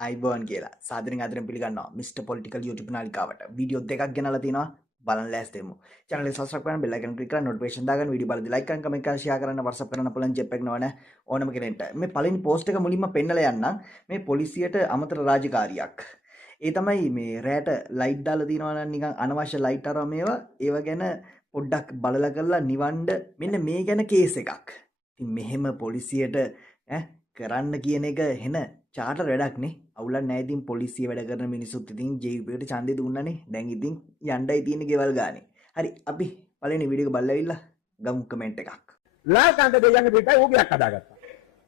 අයිබෝන් කියලා සාදරෙන් ආදරෙන් පිළිගන්නවා මිස්ටර් පොලිටිකල් YouTube නාලිකාවට වීඩියෝ දෙකක් ගෙනලා තිනවා බලන්න ලෑස්තිමු channel එක subscribe කරන්න bell icon click කරලා notification දාගන්න වීඩියෝ බලද්දී like කරන්න comment කරන්න share කරන්න WhatsApp කරන්න පුළුවන් ජෙප් එක නවන ඕනම කෙනෙක්ට මේ පළවෙනි post එක මුලින්ම පෙන්නලා යන්නම් මේ පොලිසියට අමතර රාජකාරියක් ඒ තමයි මේ රැට ලයිට් දාලා තිනවා නම් නිකන් අනවශ්‍ය ලයිට් අරව මේවා ඒව ගැන පොඩ්ඩක් බලලා කරලා නිවන්න මෙන්න මේ ගැන කේස් එකක් ඉතින් මෙහෙම පොලිසියට කරන්න කියන එක හෙන චාටර් වැඩක් නේ අවුලක් නැහැ ඉතින් පොලිසිය වැඩ කරන මිනිස්සුත් ඉතින් ජීවිතේට ඡන්දේ දුන්නානේ දැන් ඉතින් යණ්ඩයි තියෙන ගෙවල් ගානේ හරි අපි පළවෙනි වීඩියෝ එක බලලා ඇවිල්ලා ගමු කමෙන්ට් එකක් ලාල්කාන්ත දෙයයන්ගේ පිටයි ඌගයක් හදාගත්තා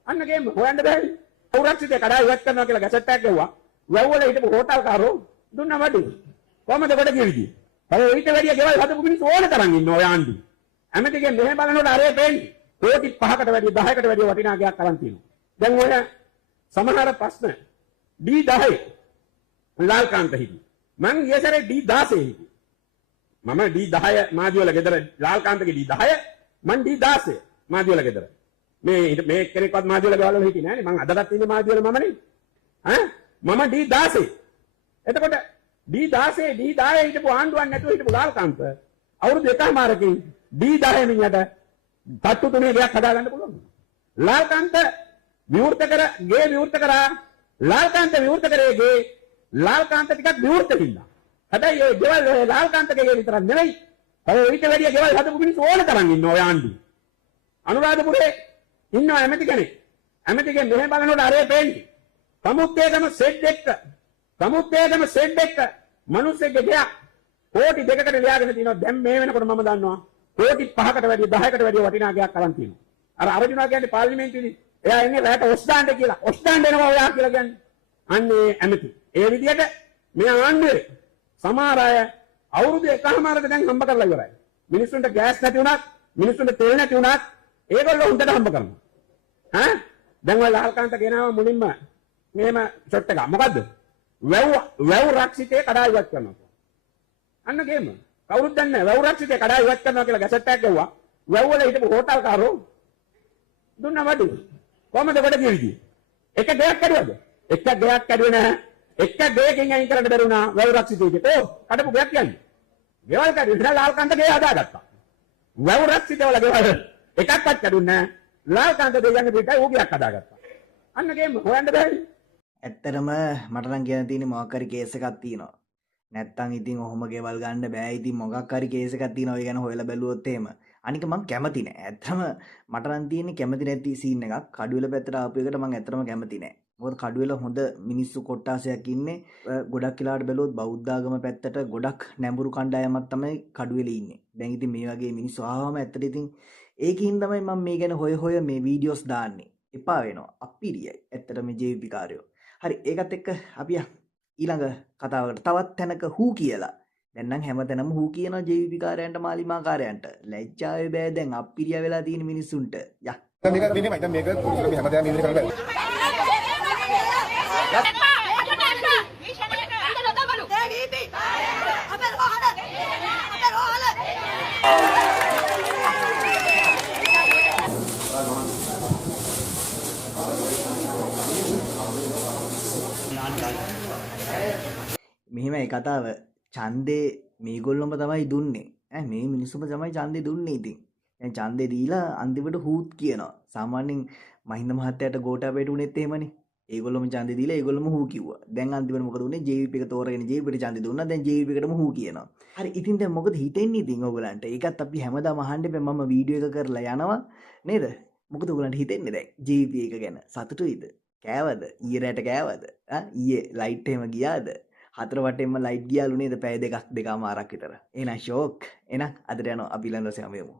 අන්න ගේම හොයන්න බෑනේ අවුරක්ෂිතේ කඩා ඉවත් කරනවා කියලා ගැසට් එකක් ගෙව්වා වැව්වල හිටපු හෝටල් කාරෝ දුන්නා වඩු කොහමද කොට කිවිදි අර ඊට වැඩිය ගෙවල් හදපු මිනිස්සු ඕන තරම් ඉන්නවා ඔය ආණ්ඩු ඇමතිගෙන් මෙහෙ බලනකොට අරේ පේන්නේ කෝටි 5කට වැඩිය 10කට වැඩිය වටිනා ගයක් අරන් තියෙනවා දැන් ඔය සමහර ප්‍රශ්න D10 ලාල්කාන්ත හිටි මං ඊසරේ D16 හිටි මම D10 මාදිවල ගෙදර ලාල්කාන්තගේ D10 මං D16 මාදිවල ගෙදර මේ කෙනෙක්වත් මාදිවල ගෙවල් වල හිටියේ නෑනේ මං අදටත් ඉන්නේ මාදිවල මමනේ මම D16 එතකොට D16 D10 හිටපු ආණ්ඩුවක් නැතුව හිටපු ලාල්කාන්ත අවුරුදු එකමාරකින් D10 මිනිහට තට්ටු තුනේ ගයක් හදාගන්න පුළුවන් ලාල්කාන්ත විවෘත කරා ලාල්කාන්ත විවෘත කරේ ගේ ලාල්කාන්ත ටිකක් විවෘත කිල්ලා හැබැයි ඒ ගෙවල් ලාල්කාන්තගේ විතරක් නෙවෙයි අර ඊට වැඩිය ගෙවල් හදපු මිනිස්සු ඕන තරම් ඉන්නවා ඔය ආණ්ඩු අනුරාධපුරේ ඉන්නවා ඇමති කෙනෙක් ඇමතිගෙන් මෙහෙ බලනකොට අරේ පේන්නේ සමුද්දේගම සෙඩ් එක මිනිස්සුගේ ගයක් කෝටි 2කට ලියාගෙන තිනවා දැන් මේ වෙනකොට මම දන්නවා කෝටි 5කට වැඩිය 10කට වැඩිය වටිනා ගයක් අරන් තියෙනවා අර අරජුනා කියන්නේ පාර්ලිමේන්තුවේදී එයා එන්නේ රැට ඔස්දාන්න කියලා. ඔස්දාන්න එනවා ඔයා කියලා කියන්නේ. අන්නේ ඇමති. ඒ විදිහට මේ ආණ්ඩුවේ සමහර අය අවුරුදු එකමාරක දැන් හම්බ කරලා ඉවරයි. මිනිස්සුන්ට ගෑස් නැති වුණත්, මිනිස්සුන්ට තෙල් නැති වුණත් ඒගොල්ලෝ හොඳට හම්බ කරනවා. දැන් ඔය ලාල්කාන්ත ගෙනාව මුලින්ම මෙහෙම ෂොට් එක. මොකද්ද? වැව් රක්ෂිතේ කඩා ඉවත් කරනවා. අන්න ගේම. කවුරුත් දන්නේ නැහැ. වැව් රක්ෂිතේ කඩා ඉවත් කරනවා කියලා ගැසට් එකක් ගෙව්වා. වැව් වල හිටපු හෝටල් කාරෝ දුන්නා වඩු. කොහමද කොට කිවිදි එක දෙයක් කරුවද එක දෙයක් කරුවේ නැහැ එක දෙයකින් අයින් කරන්න බැරුණා වැව් රක්ෂිතේට කඩපු ගයක් කියන්නේ ගෙවල් කඩේ ලාල්කාන්ත ගේ හදාගත්තා වැව් රක්ෂිතේ වල ගෙවල් එකක්වත් කඩුන්නේ නැහැ ලාල්කාන්ත දෙයයන්ගේ පිටයි ඌගයක් හදාගත්තා අන්න ගේම හොයන්න බෑනේ ඇත්තටම මට නම් කියන්න තියෙන්නේ මොකක් හරි කේස් එකක් තියෙනවා නැත්තම් ඉතින් ඔහොම ගෙවල් ගන්න බෑ ඉතින් මොකක් හරි කේස් එකක් තියෙනවා ඒ ගැන හොයලා බැලුවොත් එහෙම අනික මං කැමති නෑ ඇත්තම මට නම් තියෙන්නේ කැමති නැති සීන් එකක් කඩුවෙල පැත්තට ආපු එකට මං ඇත්තටම කැමති නෑ මොකද කඩුවෙල හොඳ මිනිස්සු කොට්ටාසයක් ඉන්නේ ගොඩක් වෙලාවට බැලුවොත් බෞද්ධ ආගම පැත්තට ගොඩක් නැඹුරු කණ්ඩායමක් තමයි කඩුවෙල ඉන්නේ දැන් ඉතින් මේ වගේ මිනිස්සු ආවම ඇත්තට ඉතින් ඒකින් තමයි මම මේ ගැන හොය මේ වීඩියෝස් දාන්නේ එපා වෙනවා අපිරියයි ඇත්තට මේ JVP කාර්යෝ හරි ඒකත් එක්ක අපි ඊළඟ කතාවකට තවත් තැනක හූ කියලා දැන් නම් හැමතැනම හූ කියනවා JVP කාර්යයන්ට මාලිමා කාර්යයන්ට ලැජ්ජාවේ බෑ දැන් අප්පිරිය වෙලා තියෙන මිනිස්සුන්ට යා මේක මේක මේක හැමදාම ඉදිරි කරන්න බෑ මෙහෙමයි කතාව ඡන්දේ මේගොල්ලොම තමයි දුන්නේ මේ මිනිස්සුම තමයි ඡන්දේ දුන්නේ ඉතින් දැන් ඡන්දේ දීලා අන්තිමට හූත් කියනවා සාමාන්‍යයෙන් මහින්ද මහත්තයාට ගෝඨාභයට උනේත් එහෙමනේ ඒගොල්ලොම ඡන්දේ දීලා ඒගොල්ලොම හූ කිව්වා දැන් අන්තිමට මොකද උනේ JVP එක තෝරගෙන JVP ට ඡන්දේ දුන්නා දැන් JVP එකටම හූ කියනවා හරි ඉතින් දැන් මොකද හිතෙන්නේ ඉතින් ඔයගලන්ට ඒකත් අපි හැමදාම අහන්න බෑ මම වීඩියෝ එක කරලා යනවා නේද මොකද ඔයගලන්ට හිතෙන්නේ දැන් JVP එක ගැන සතුටුයිද කෑවද ඊයේ රැට කෑවද ඊයේ ලයිට් එහෙම ගියාද හතර වටෙන්ම ලයිට් ගියාලු නේද පැය දෙකමාරක් විතර එහෙනම් ෂෝක් එහෙනම් අදට යනවා අපි ඊළඟ දවසේ හමු වෙමු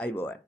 අයිබෝවන්